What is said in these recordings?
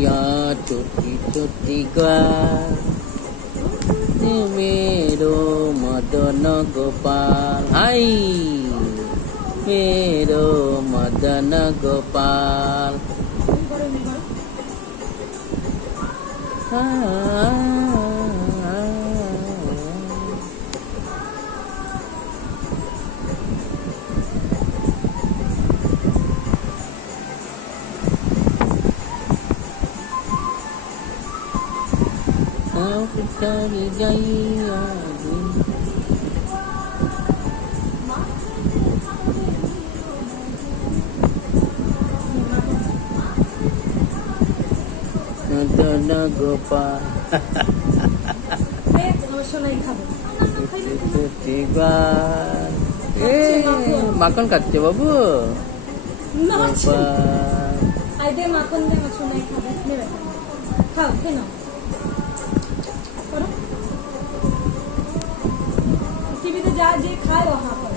गैया छोटी छोटी ग्वाल मेरो मदन गोपाल हाय मेरो मदन गोपाल चली गैया मदन गोपाल মাখন খাচ্ছে বাবু মাখন খাও কেন टीवी जा जे खाए वहां पर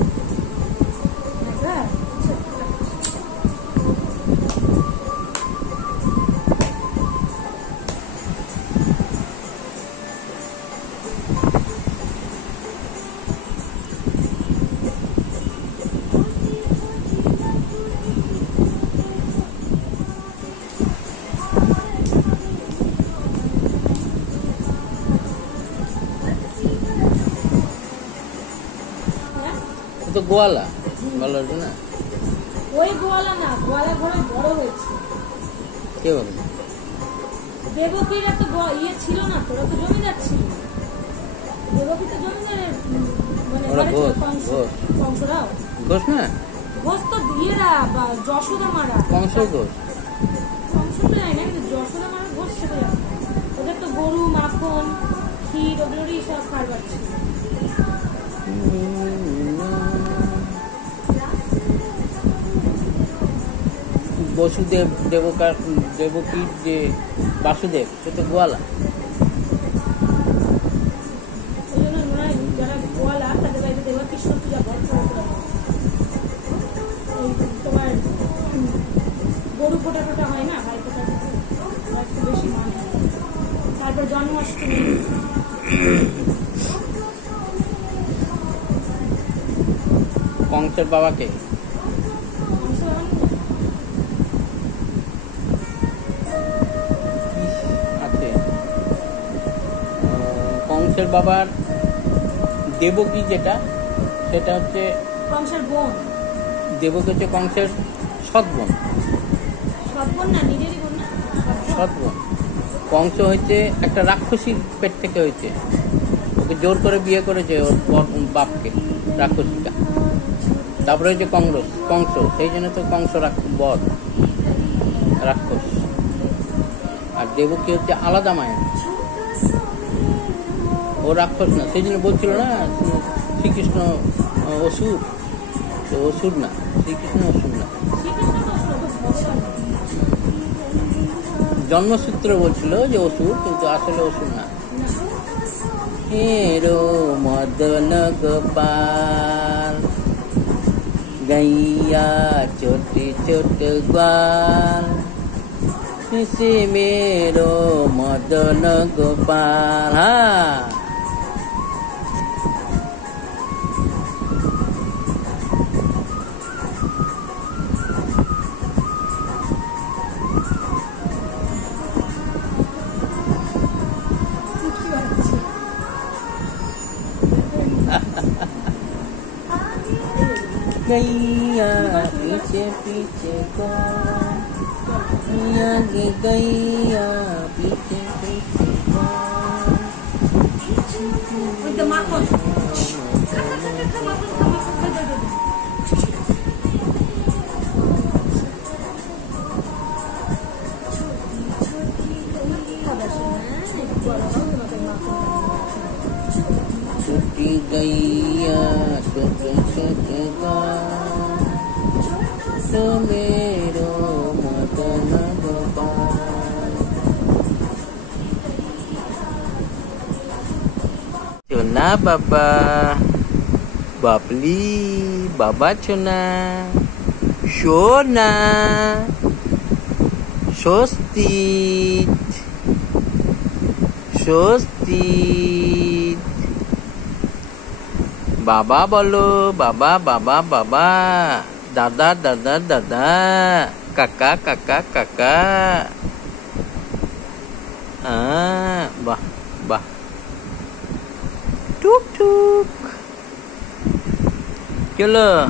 তো গোয়ালা ভালো না ওই গোয়ালা না গোয়ালা ঘরে বড় হয়েছে কে বলে দেবকীর এত ইয়ে ছিল না তোরা তো জমিদার ছিল দেবকী তো জমিদারের মানে কংসরাও ঘোষ না ঘোষ তো ইয়েরা বা যশোদা মারা কংস ঘোষ কংস তো নাই না যশোদা মারা ঘোষ সেটা ওদের তো গরু মাখন ক্ষীর ওগুলোরই সব খাবার ছিল বসুদেব দেবকীর যে বাসুদেব সে তো গোয়ালা যারা গোয়ালা তাদের বাড়িতে দেবকৃষ্ণ পূজা তোমার গরু ফোটা টোটা হয় না ভাই ফোটা বেশি মানে তারপর জন্মাষ্টমী কংসের বাবাকে কংসের বাবার দেবকী যেটা সেটা হচ্ছে কংসের বোন দেবকী হচ্ছে কংসের সৎ বোন না নিজেরই বোন না সৎ বোন কংস হচ্ছে একটা রাক্ষসীর পেট থেকে হয়েছে ওকে জোর করে বিয়ে করেছে ওর বাপকে রাক্ষসীটা তারপরে হচ্ছে কংস সেই জন্য তো কংস বধ রাক্ষস আর দেবকী হচ্ছে আলাদা মায়ের ও রাক্ষস না সেই জন্য বলছিল না শ্রীকৃষ্ণ অসুর তো অসুর না শ্রীকৃষ্ণ অসুর না জন্মসূত্রে বলছিল যে অসুর কিন্তু আসলে অসুর না হেরো মদন গোপাল गैया छोटी छोटी ग्वाल से मेरो मदन गोपाल गैया पीछे पीछे गैया गैया पीछे पीछे छुट्टी गैया तो मेरो मदन गोपाल चोना बाबा बाबली बाबा चोना सोना স্বস্তিক স্বস্তিক। বাবা বলো, বাবা বাবা বাবা, দাদা দাদা দাদা, কাকা কাকা কাকা। বাহ বাহ। টুক টুক। চলো।